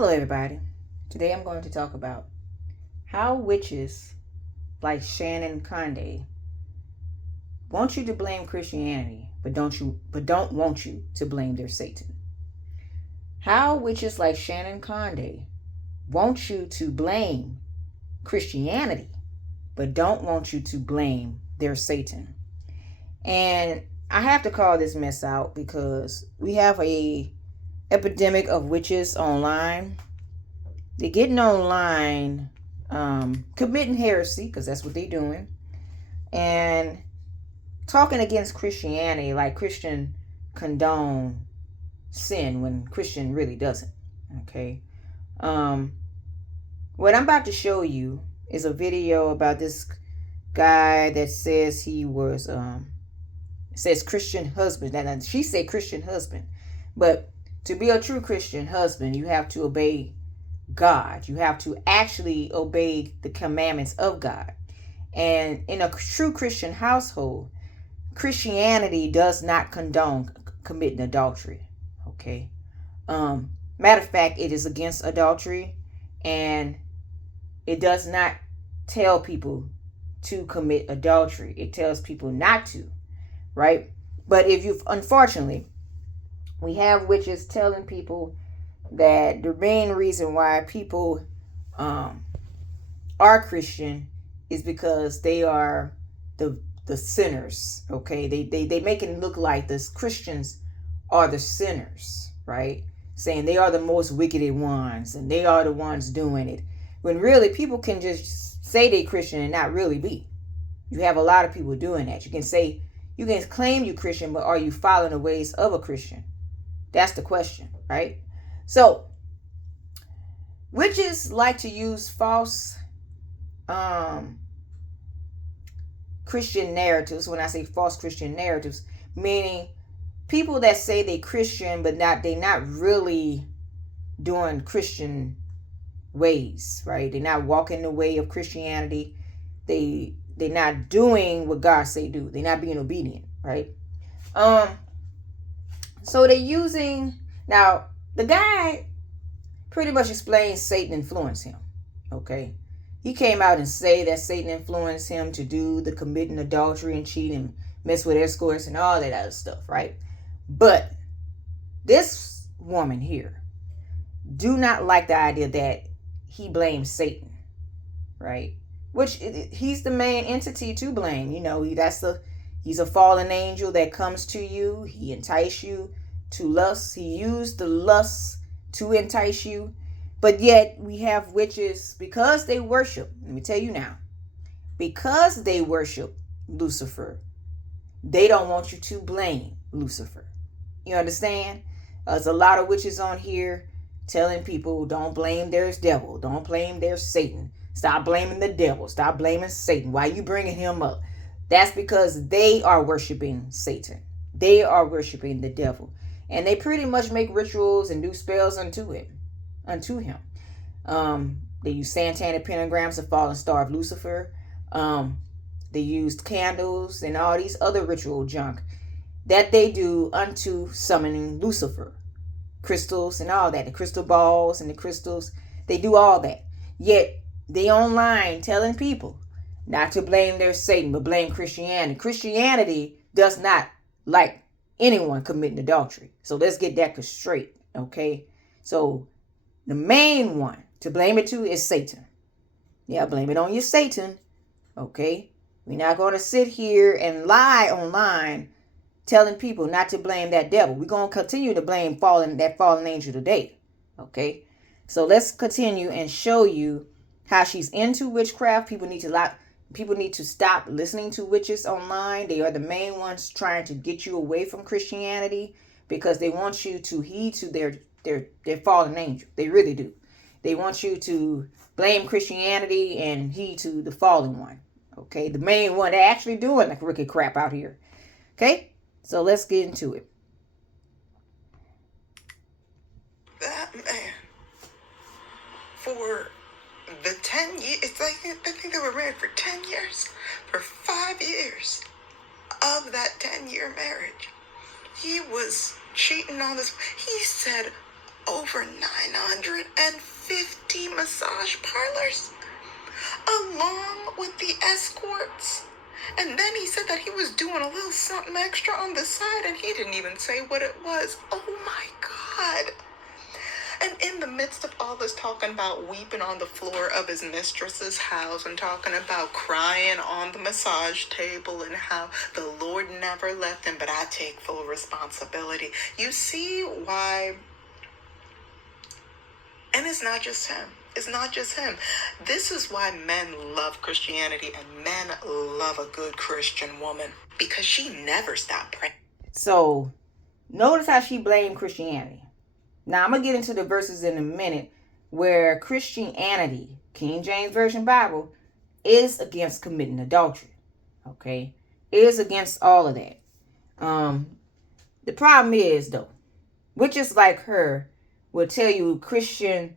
Hello, everybody. Today I'm going to talk about how witches like Shaynaconde want you to blame Christianity, but don't want you to blame their Satan. How witches like Shaynaconde want you to blame Christianity, but don't want you to blame their Satan. And I have to call this mess out because we have a epidemic of witches online. They're getting online, committing heresy, because that's what they're doing, and talking against Christianity like Christian condone sin when Christian really doesn't. Okay. What I'm about to show you is a video about this guy that says he was says Christian husband. And she said Christian husband, but to be a true Christian husband, you have to obey God. You have to actually obey the commandments of God. And in a true Christian household, Christianity does not condone committing adultery. Okay. Matter of fact, it is against adultery, and it does not tell people to commit adultery. It tells people not to, right? But unfortunately, we have witches telling people that the main reason why people are Christian is because they are the sinners. Okay, they make it look like the Christians are the sinners, right? Saying they are the most wicked ones and they are the ones doing it, when really people can just say they're Christian and not really be. You have a lot of people doing that. You can claim you're Christian, but are you following the ways of a Christian? That's the question, right? So, witches like to use false Christian narratives. When I say false Christian narratives, meaning people that say they Christian, but they're not really doing Christian ways, right? They're not walking the way of Christianity. They're not doing what God say do. They're not being obedient, right? So they're using, now the guy pretty much explains Satan influenced him. Okay. He came out and say that Satan influenced him to do the committing adultery and cheat and mess with escorts and all that other stuff, right? But this woman here do not like the idea that he blames Satan, right? Which he's the main entity to blame. You know, he's a fallen angel that comes to you. He entice you to lust. He used the lust to entice you. But yet we have witches, because they worship, let me tell you now, because they worship Lucifer, they don't want you to blame Lucifer. You understand? There's a lot of witches on here telling people don't blame their devil, don't blame their Satan. Stop blaming the devil. Stop blaming Satan. Why are you bringing him up? That's because they are worshiping Satan. They are worshiping the devil. And they pretty much make rituals and do spells unto him. They use satanic pentagrams, the fallen star of Lucifer. They used candles and all these other ritual junk that they do unto summoning Lucifer. Crystals and all that. The crystal balls and the crystals. They do all that. Yet they online telling people not to blame their Satan, but blame Christianity. Christianity does not like anyone committing adultery. So let's get that straight, okay? So the main one to blame it to is Satan. Yeah, blame it on your Satan, okay? We're not going to sit here and lie online telling people not to blame that devil. We're going to continue to blame that fallen angel today, okay? So let's continue and show you how she's into witchcraft. People need to stop listening to witches online. They are the main ones trying to get you away from Christianity because they want you to heed to their fallen angel. They really do. They want you to blame Christianity and heed to the fallen one. Okay, the main one that actually doing the wicked crap out here. Okay, so let's get into it. That man, for the 10 years, it's like, I think they were married for 10 years. For 5 years of that 10-year marriage, he was cheating on this. He said over 950 massage parlors, along with the escorts. And then he said that he was doing a little something extra on the side, and he didn't even say what it was. Oh my God. And in the midst of all this, talking about weeping on the floor of his mistress's house and talking about crying on the massage table and how the Lord never left him, but I take full responsibility. You see why? And it's not just him. It's not just him. This is why men love Christianity and men love a good Christian woman, because she never stopped praying. So notice how she blamed Christianity. Now I'm going to get into the verses in a minute where Christianity, King James Version Bible, is against committing adultery. Okay? Is against all of that. The problem is, though, witches like her will tell you Christianity.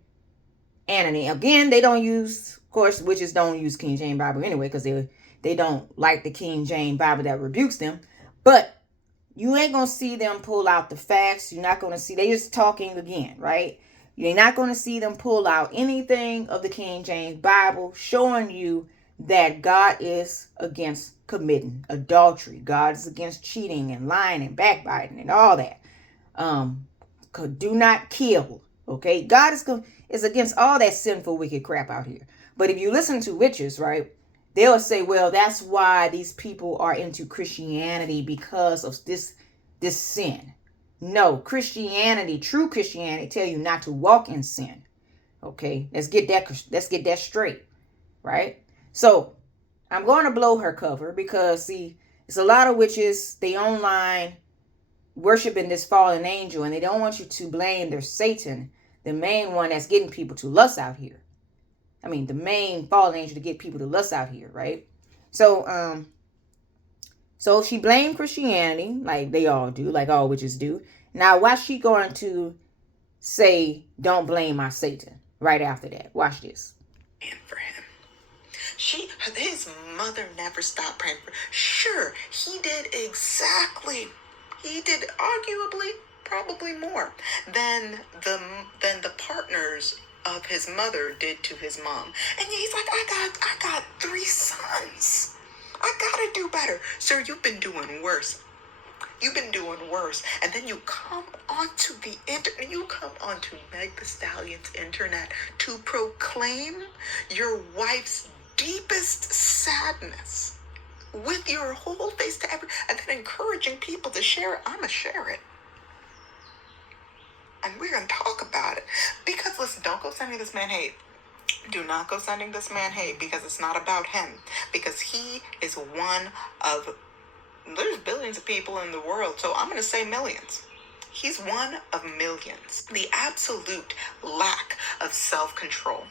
Again, they don't use, of course, witches don't use King James Bible anyway, because they don't like the King James Bible that rebukes them. But you ain't going to see them pull out the facts. You're not going to see, they just talking again, right? You're not going to see them pull out anything of the King James Bible showing you that God is against committing adultery. God is against cheating and lying and backbiting and all that. Do not kill. Okay? God is against all that sinful, wicked crap out here. But if you listen to witches, right, they'll say, well, that's why these people are into Christianity, because of this sin. No, Christianity, true Christianity, tell you not to walk in sin. Okay, let's get that straight, right? So I'm going to blow her cover because, see, it's a lot of witches, they online worshiping this fallen angel, and they don't want you to blame their Satan, the main one that's getting people to lust out here. I mean, the main fallen angel to get people to lust out here, right? So she blamed Christianity, like they all do, like all witches do. Now, why she going to say, don't blame my Satan right after that? Watch this. And for him, his mother never stopped praying for him. Sure, he did exactly. He did arguably probably more than the partners of his mother did to his mom. And he's like, I got 3 sons. I gotta do better. Sir, you've been doing worse. You've been doing worse. And then you come onto the internet, you come onto Meg Thee Stallion's internet to proclaim your wife's deepest sadness with your whole face to and then encouraging people to share it. I'ma share it. And we're going to talk about it. Because, listen, don't go sending this man hate. Do not go sending this man hate, because it's not about him. Because he is one of, there's billions of people in the world, so I'm going to say millions. He's one of millions. The absolute lack of self-control.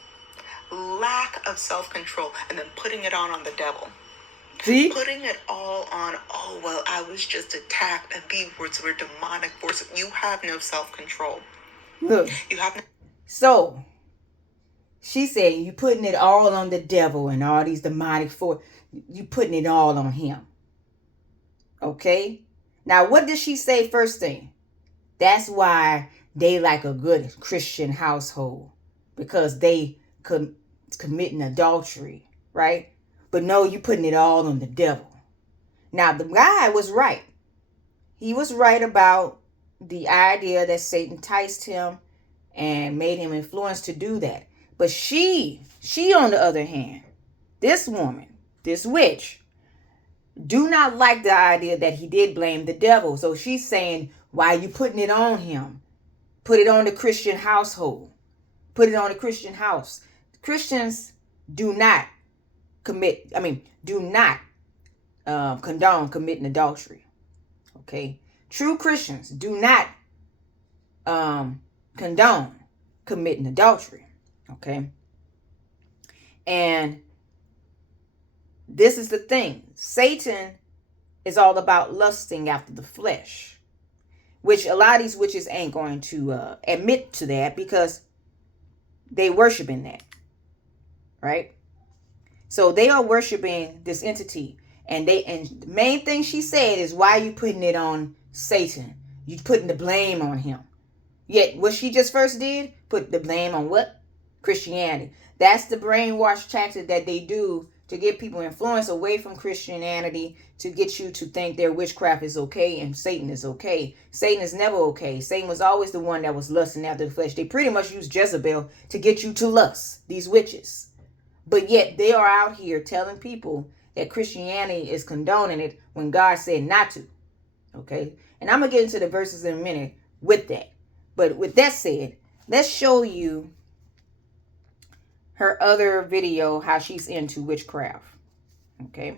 Lack of self-control. And then putting it on the devil. See? Putting it all on, oh, well, I was just attacked, and these words were demonic forces. You have no self-control. Look. You have no. So, she said, you putting it all on the devil and all these demonic forces. You putting it all on him. Okay? Now, what did she say first thing? That's why they like a good Christian household. Because they committing adultery, right? But no, you putting it all on the devil. Now, the guy was right. He was right about the idea that Satan enticed him and made him influenced to do that. But she on the other hand, this woman, this witch, do not like the idea that he did blame the devil. So she's saying, why are you putting it on him? Put it on the Christian household. Put it on the Christian house. Christians do not condone committing adultery. Okay? True Christians do not condone committing adultery. Okay? And this is the thing. Satan is all about lusting after the flesh, which a lot of these witches ain't going to admit to that because they worshiping that. Right? So they are worshiping this entity. And the main thing she said is, why are you putting it on Satan? You putting the blame on him. Yet what she just first did, put the blame on what? Christianity. That's the brainwash tactic that they do to get people influenced away from Christianity, to get you to think their witchcraft is okay and Satan is okay. Satan is never okay. Satan was always the one that was lusting after the flesh. They pretty much used Jezebel to get you to lust, these witches. But yet they are out here telling people that Christianity is condoning it when God said not to. Okay? And I'm going to get into the verses in a minute with that. But with that said, let's show you her other video, how she's into witchcraft. Okay?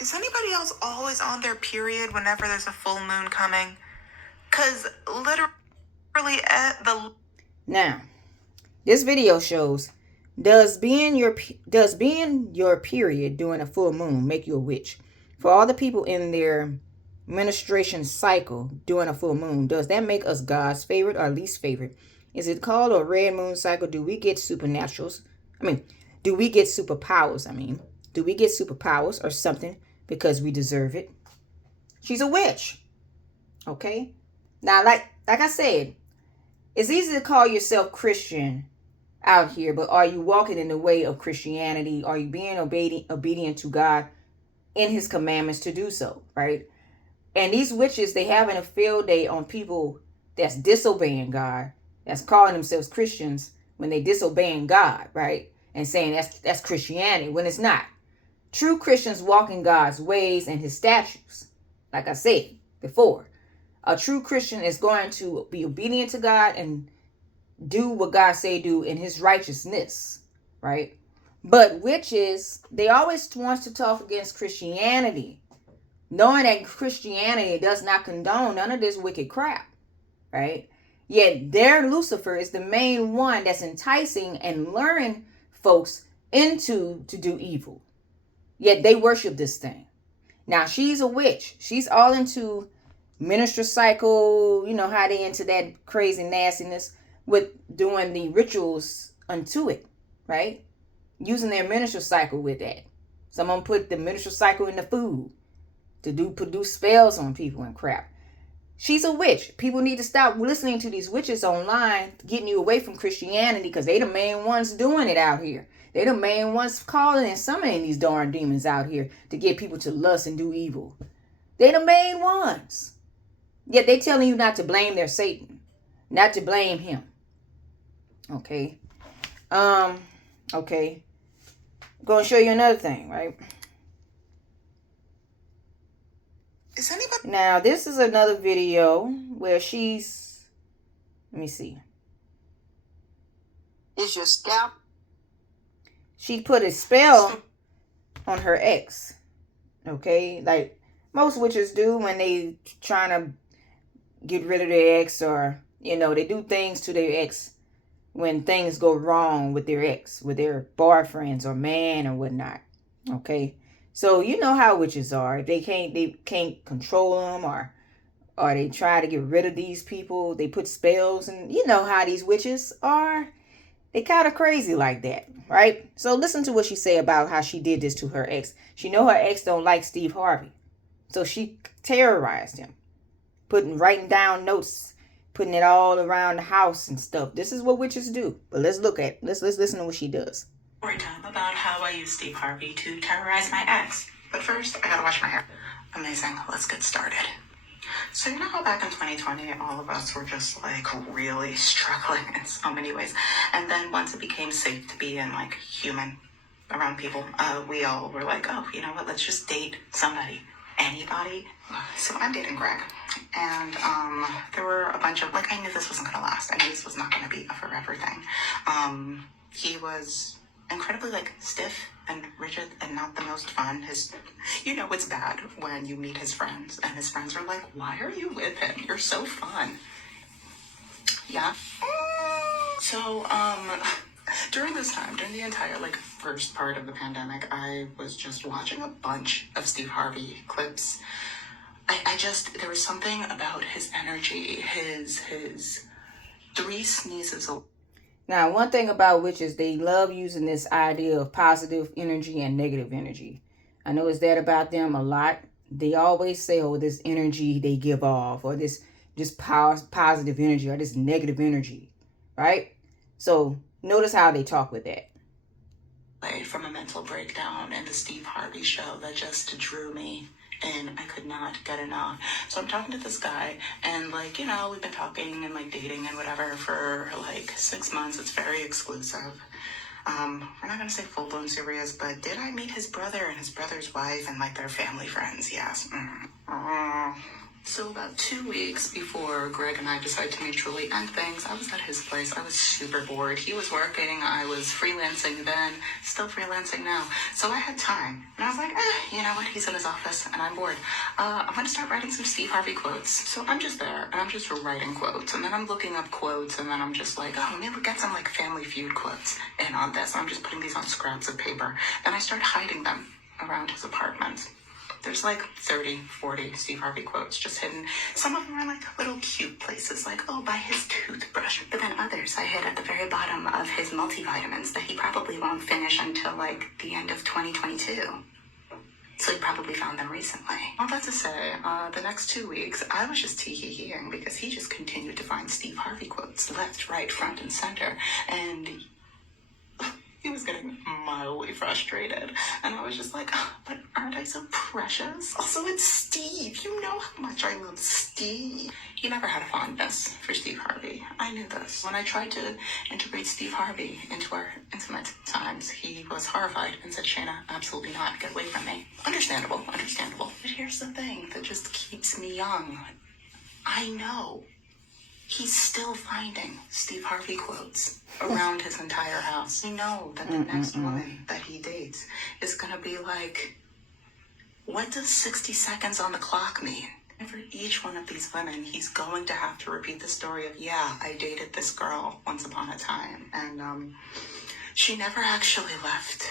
Is anybody else always on their period whenever there's a full moon coming? Because literally Now, this video shows, does being your period during a full moon make you a witch? For all the people in their menstruation cycle during a full moon, does that make us God's favorite or least favorite? Is it called a red moon cycle? Do we get supernaturals? Do we get superpowers? Do we get superpowers or something because we deserve it? She's a witch. Okay? Now, like I said, it's easy to call yourself Christian out here, but are you walking in the way of Christianity? Are you being obedient to God in his commandments to do so, right? And these witches, they having a field day on people that's disobeying God, that's calling themselves Christians when they disobeying God, right? And saying that's Christianity when it's not. True Christians walk in God's ways and his statutes. Like I said before, a true Christian is going to be obedient to God and do what God say do in his righteousness, right? But witches, they always want to talk against Christianity, knowing that Christianity does not condone none of this wicked crap, right? Yet their Lucifer is the main one that's enticing and luring folks into to do evil. Yet they worship this thing. Now, she's a witch. She's all into menstrual cycle, you know how they into that crazy nastiness with doing the rituals unto it, right? Using their menstrual cycle with that. Some of them put the menstrual cycle in the food to produce spells on people and crap. She's a witch. People need to stop listening to these witches online, getting you away from Christianity, because they the main ones doing it out here. They the main ones calling and summoning these darn demons out here to get people to lust and do evil. They the main ones. Yet they telling you not to blame their Satan, not to blame him. Okay. Okay. I'm going to show you another thing, right? Is anybody? Now, this is another video where she's, let me see. Is your scalp? She put a spell on her ex. Okay? Like most witches do when they trying to get rid of their ex, or, you know, they do things to their ex when things go wrong with their ex, with their boyfriends or man or whatnot. Okay? So you know how witches are. If they can't control them, or they try to get rid of these people, they put spells. And you know how these witches are. They kind of crazy like that, right? So listen to what she say about how she did this to her ex. She know her ex don't like Steve Harvey, so she terrorized him, writing down notes, putting it all around the house and stuff. This is what witches do. But let's listen to what she does. Story time about how I used Steve Harvey to terrorize my ex. But first, I gotta wash my hair. Amazing. Let's get started. So you know how back in 2020, all of us were just like really struggling in so many ways. And then once it became safe to be in like human around people, we all were like, oh, you know what? Let's just date somebody. Anybody. So I'm dating Greg. And there were a bunch of, like, I knew this wasn't going to last. I knew this was not going to be a forever thing. He was incredibly, like, stiff and rigid and not the most fun. You know it's bad when you meet his friends and his friends are like, why are you with him? You're so fun. Yeah. So, during this time, during the entire, like, first part of the pandemic, I was just watching a bunch of Steve Harvey clips. There was something about his energy, his 3 sneezes. Now, one thing about witches, they love using this idea of positive energy and negative energy. I noticed that about them a lot. They always say, oh, this energy they give off, or this this positive energy or this negative energy, right? So notice how they talk with that. From a mental breakdown and the Steve Harvey show that just drew me and I could not get enough. So I'm talking to this guy and like, you know, we've been talking and like dating and whatever for like 6 months. It's very exclusive. We're not gonna say full-blown serious, but did I meet his brother and his brother's wife and like their family friends? Yes. So about 2 weeks before Greg and I decided to mutually end things, I was at his place. I was super bored. He was working. I was freelancing then, still freelancing now. So I had time. And I was like, you know what? He's in his office and I'm bored. I'm going to start writing some Steve Harvey quotes. So I'm just there and I'm just writing quotes. And then I'm looking up quotes and then I'm just like, oh, maybe we'll get some like Family Feud quotes in on this. I'm just putting these on scraps of paper. Then I start hiding them around his apartment. There's like 30, 40 Steve Harvey quotes just hidden. Some of them are like little cute places, like, oh, by his toothbrush. But then others I hid at the very bottom of his multivitamins that he probably won't finish until like the end of 2022. So he probably found them recently. All that to say, the next 2 weeks, I was just tee-hee-heeing because he just continued to find Steve Harvey quotes left, right, front, and center. And he was getting mildly frustrated. And I was just like, oh, but aren't I so precious? Also, it's Steve. You know how much I love Steve. He never had a fondness for Steve Harvey. I knew this. When I tried to integrate Steve Harvey into our intimate times, he was horrified and said, Shayna, absolutely not. Get away from me. Understandable. But here's the thing that just keeps me young. I know he's still finding Steve Harvey quotes around his entire house. I know that the next woman that he dates is going to be like, what does 60 seconds on the clock mean? And for each one of these women, he's going to have to repeat the story of, yeah, I dated this girl once upon a time. And she never actually left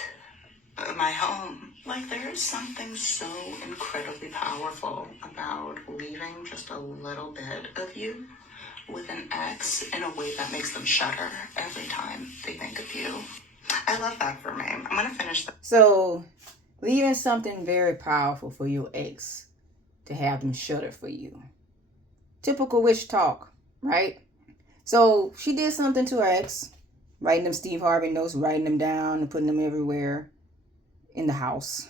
my home. Like, there is something so incredibly powerful about leaving just a little bit of you with an ex in a way that makes them shudder every time they think of you. I love that for me. I'm going to finish that. So, leaving something very powerful for your ex to have them shudder for you. Typical witch talk, right? So, she did something to her ex, writing them Steve Harvey notes, writing them down and putting them everywhere in the house.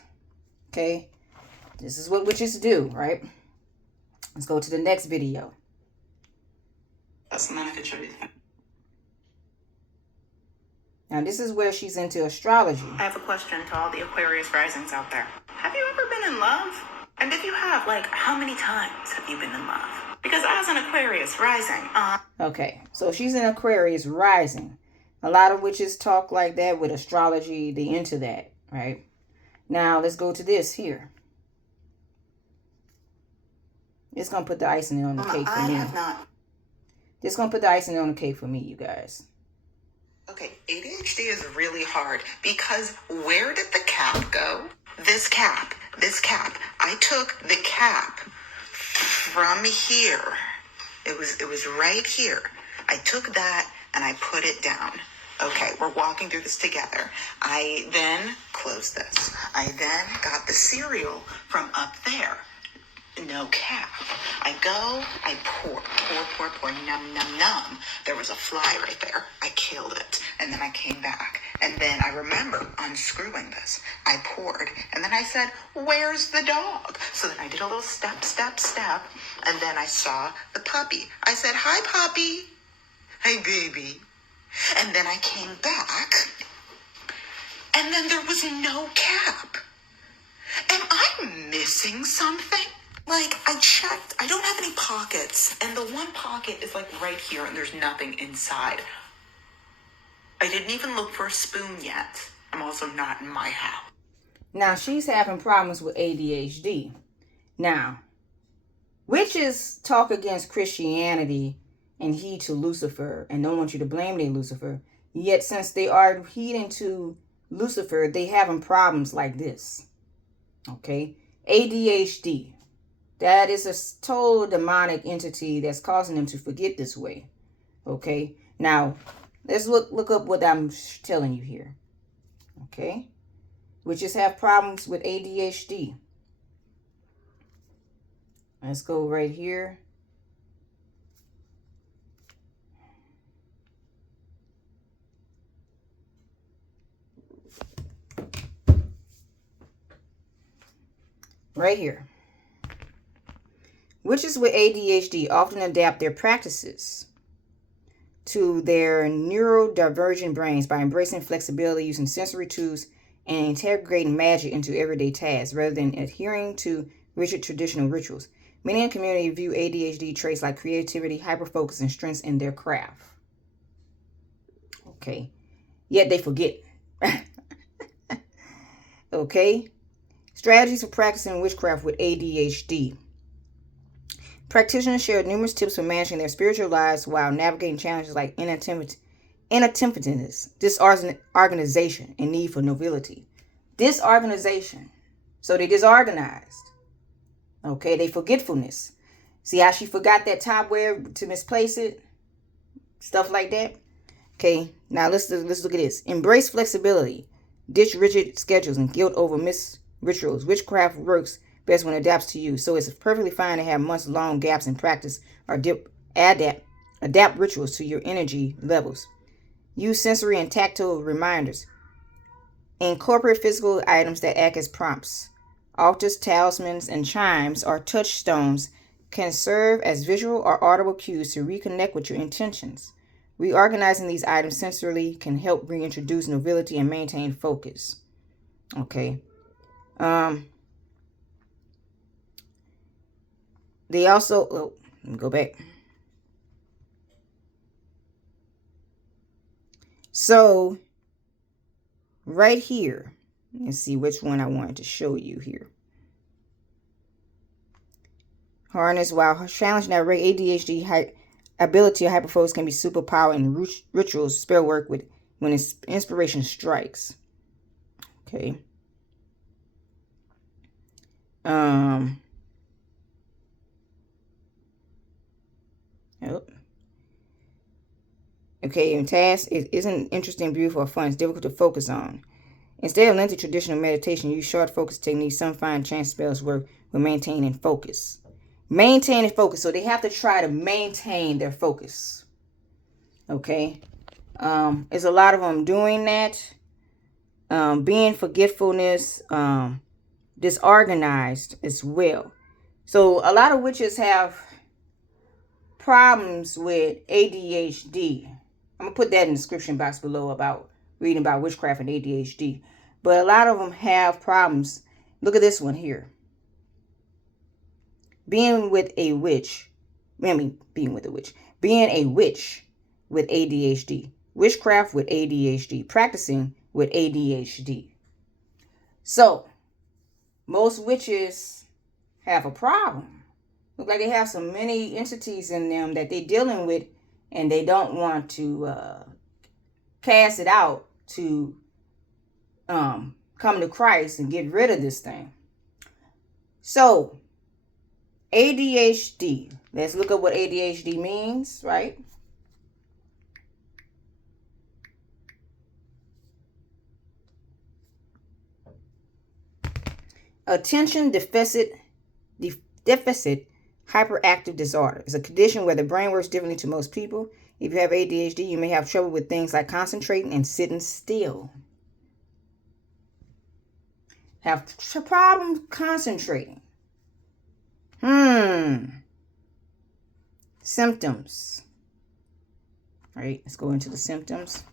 Okay? This is what witches do, right? Let's go to the next video. And then I could show you. Now, this is where she's into astrology. I have a question to all the Aquarius risings out there. Have you ever been in love? And if you have, like, how many times have you been in love? Because as an Aquarius rising, Okay, so she's an Aquarius rising. A lot of witches talk like that with astrology. They into that, right? Now, let's go to this here. It's going to put the icing on the cake for me. I have not. This is going to put the icing on the cake for me, you guys. Okay, ADHD is really hard because where did the cap go? This cap. I took the cap from here. It was right here. I took that and I put it down. Okay, we're walking through this together. I then closed this. I then got the cereal from up there. No cap. I go, I pour, num. There was a fly right there. I killed it. And then I came back. And then I remember unscrewing this. I poured. And then I said, where's the dog? So then I did a little step. And then I saw the puppy. I said, hi, puppy. Hey, baby. And then I came back. And then there was no cap. Am I missing something? Like, I checked. I don't have any pockets. And the one pocket is, like, right here, and there's nothing inside. I didn't even look for a spoon yet. I'm also not in my house. Now, she's having problems with ADHD. Now, witches talk against Christianity and heed to Lucifer and don't want you to blame their Lucifer. Yet, since they are heeding to Lucifer, they having problems like this. Okay? ADHD. That is a total demonic entity that's causing them to forget this way. Okay? Now, let's look up what I'm telling you here. Okay? Witches have problems with ADHD. Let's go right here right here. Witches with ADHD often adapt their practices to their neurodivergent brains by embracing flexibility, using sensory tools, and integrating magic into everyday tasks rather than adhering to rigid traditional rituals. Many in the community view ADHD traits like creativity, hyperfocus, and strengths in their craft. Okay. Yet they forget. Okay. Strategies for practicing witchcraft with ADHD. Practitioners share numerous tips for managing their spiritual lives while navigating challenges like inattentiveness, disorganization, and need for nobility. Disorganization. So they disorganized. Okay, they forgetfulness. See how she forgot that top wear to misplace it? Stuff like that. Okay, now let's look at this. Embrace flexibility. Ditch rigid schedules and guilt over missed rituals. Witchcraft works best when it adapts to you. So it's perfectly fine to have months-long gaps in practice or adapt rituals to your energy levels. Use sensory and tactile reminders. Incorporate physical items that act as prompts. Altars, talismans, and chimes or touchstones can serve as visual or audible cues to reconnect with your intentions. Reorganizing these items sensorily can help reintroduce nobility and maintain focus. Okay. They also, let me go back. So, right here, let's see which one I wanted to show you here. Harness, while challenging that ADHD ability of hyperfocus can be superpower in rituals, spell work with when inspiration strikes. Okay. Okay, and task it isn't interesting, beautiful, or fun. It's difficult to focus on. Instead of lengthy traditional meditation, use short focus techniques. Some find chance spells work with maintaining focus. Maintaining focus. So they have to try to maintain their focus. Okay. There's a lot of them doing that. Being forgetfulness, disorganized as well. So a lot of witches have problems with ADHD. I'm going to put that in the description box below about reading about witchcraft and ADHD. But a lot of them have problems. Look at this one here. Being a witch with ADHD. Witchcraft with ADHD. Practicing with ADHD. So, most witches have a problem. Look like they have so many entities in them that they're dealing with, and they don't want to cast it out to come to Christ and get rid of this thing. So, ADHD. Let's look at what ADHD means, right? Attention deficit hyperactive disorder is a condition where the brain works differently to most people. If you have ADHD, you may have trouble with things like concentrating and sitting still. Have problems concentrating. Symptoms. All right, let's go into the symptoms.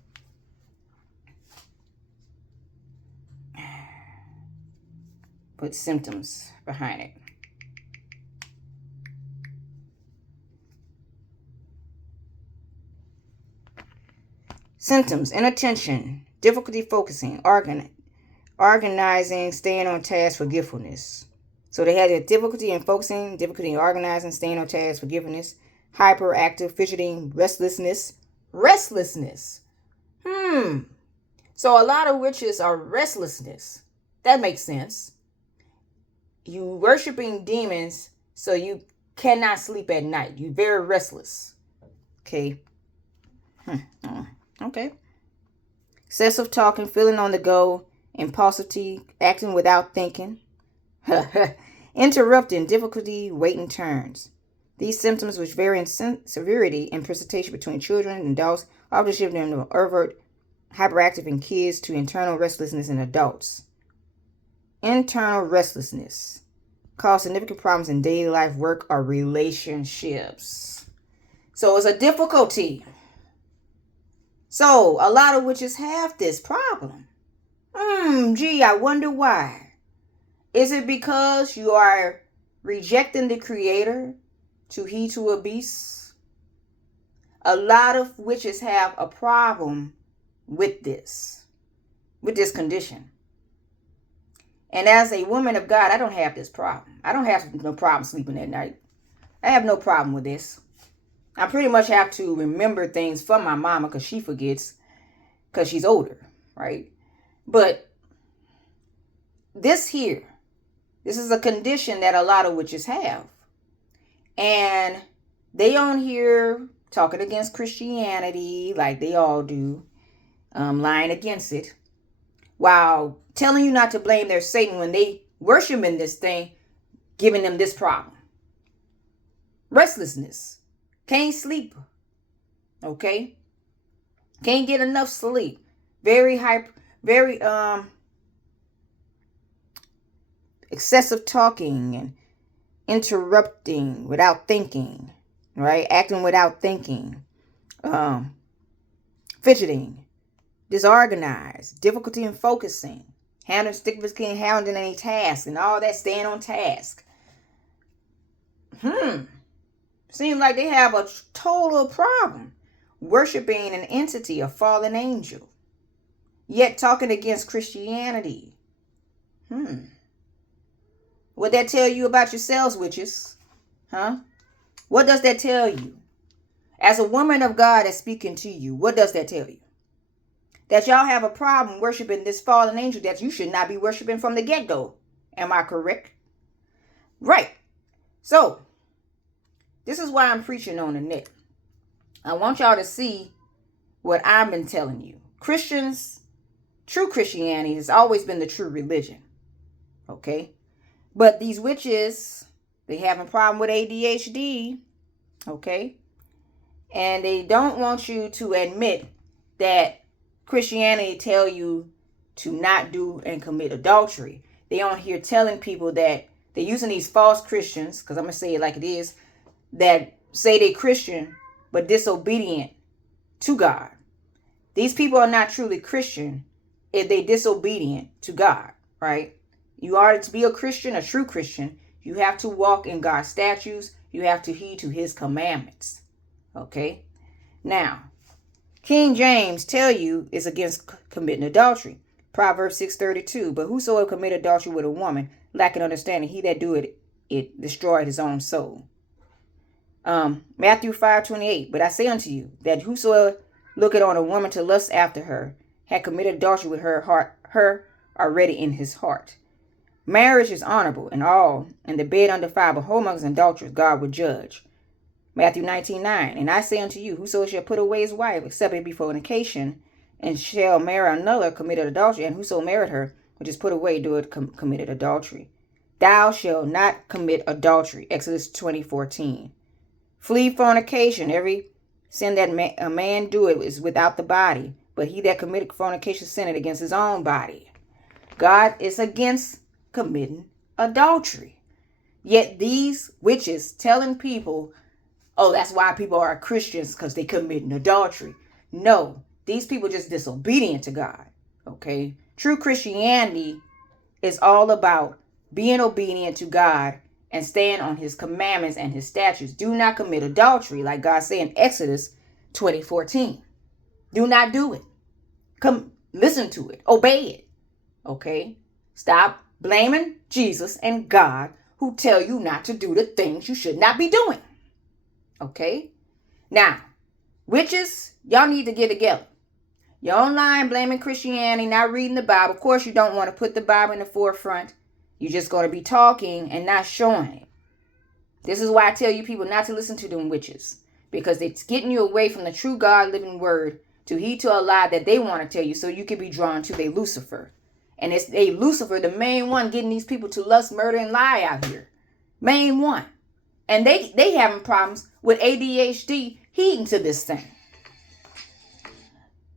Put symptoms behind it. Symptoms: inattention, difficulty focusing, organizing, staying on task, forgetfulness. So they had a difficulty in focusing, difficulty in organizing, staying on task, forgetfulness, hyperactive, fidgeting, restlessness. So a lot of witches are restlessness. That makes sense. You worshiping demons, so you cannot sleep at night. You're very restless. Okay. Okay. Excessive talking, feeling on the go, impulsivity, acting without thinking. Interrupting, difficulty, waiting turns. These symptoms, which vary in severity and presentation between children and adults, often shift them to overt hyperactive in kids to internal restlessness in adults. Internal restlessness. cause significant problems in daily life, work, or relationships. So it's a difficulty. So a lot of witches have this problem. I wonder why. Is it because you are rejecting the Creator to heed to a beast? A lot of witches have a problem with this condition. And as a woman of God, I don't have this problem. I don't have no problem sleeping at night. I have no problem with this. I pretty much have to remember things from my mama because she forgets because she's older, right? But this is a condition that a lot of witches have. And they on here talking against Christianity like they all do, lying against it, while telling you not to blame their Satan when they worshiping this thing, giving them this problem. Restlessness. Can't sleep. Okay? Can't get enough sleep. Very excessive talking and interrupting without thinking, right? Acting without thinking. Fidgeting. Disorganized. Difficulty in focusing. Difficulty in handling any task and all that, staying on task. Seems like they have a total problem worshiping an entity, a fallen angel, yet talking against Christianity. What that tell you about yourselves, witches? What does that tell you? As a woman of God that's speaking to you, what does that tell you? That y'all have a problem worshiping this fallen angel that you should not be worshiping from the get-go. Am I correct? Right. So, this is why I'm preaching on the net. I want y'all to see what I've been telling you. Christians, true Christianity has always been the true religion. Okay? But these witches, they have a problem with ADHD. Okay? And they don't want you to admit that Christianity tell you to not do and commit adultery. They on here telling people that they're using these false Christians, because I'm going to say it like it is, that say they Christian but disobedient to God. These people are not truly Christian if they disobedient to God, right? You are to be a Christian, a true Christian. You have to walk in God's statutes. You have to heed to his commandments. Okay? Now, King James tell you it's against committing adultery. Proverbs 6:32. But whosoever commit adultery with a woman, lacking understanding, he that do it destroyed his own soul. Matthew 5:28. But I say unto you that whosoever looketh on a woman to lust after her, had committed adultery with her already in his heart. Marriage is honorable in all, and the bed undefiled, but whoremongers and adulterers God will judge. Matthew 19:9. And I say unto you, whoso shall put away his wife, except it be fornication, and shall marry another, committed adultery, and whoso married her, which is put away, doeth committed adultery. Thou shalt not commit adultery. Exodus 20:14. Flee fornication. Every sin that a man doeth is without the body, but he that committed fornication sinned against his own body. God is against committing adultery. Yet these witches telling people, oh, that's why people are Christians, because they committing adultery. No, these people just disobedient to God. Okay? True Christianity is all about being obedient to God and staying on his commandments and his statutes. Do not commit adultery, like God said in Exodus 20:14. Do not do it. Come listen to it. Obey it. Okay? Stop blaming Jesus and God who tell you not to do the things you should not be doing. Okay? Now, witches, y'all need to get together. You're online blaming Christianity, not reading the Bible. Of course, you don't want to put the Bible in the forefront. You're just going to be talking and not showing it. This is why I tell you people not to listen to them witches. Because it's getting you away from the true God living word to heed to a lie that they want to tell you so you can be drawn to their Lucifer. And it's a Lucifer, the main one, getting these people to lust, murder, and lie out here. Main one. And they having problems with ADHD heeding to this thing.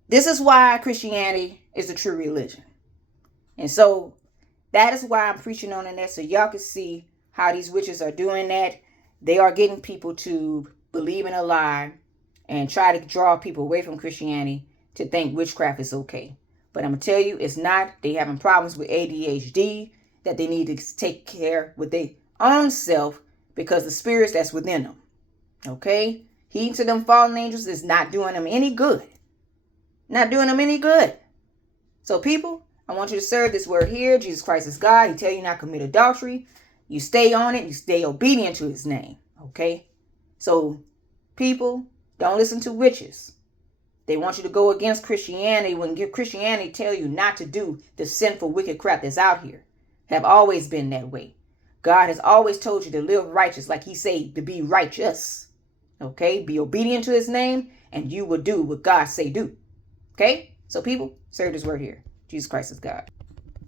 This is why Christianity is the true religion. And so that is why I'm preaching on it, so y'all can see how these witches are doing that. They are getting people to believe in a lie and try to draw people away from Christianity to think witchcraft is okay. But I'm going to tell you, it's not. They having problems with ADHD that they need to take care with their own self because the spirits that's within them. Okay? Heeding to them fallen angels is not doing them any good. Not doing them any good. So people, I want you to serve this word here. Jesus Christ is God. He tell you not to commit adultery. You stay on it. You stay obedient to his name. Okay? So people, don't listen to witches. They want you to go against Christianity when Christianity tell you not to do the sinful, wicked crap that's out here. Have always been that way. God has always told you to live righteous, like he said, to be righteous. Okay? Be obedient to his name, and you will do what God say do. Okay? So people, serve this word here. Jesus Christ is God.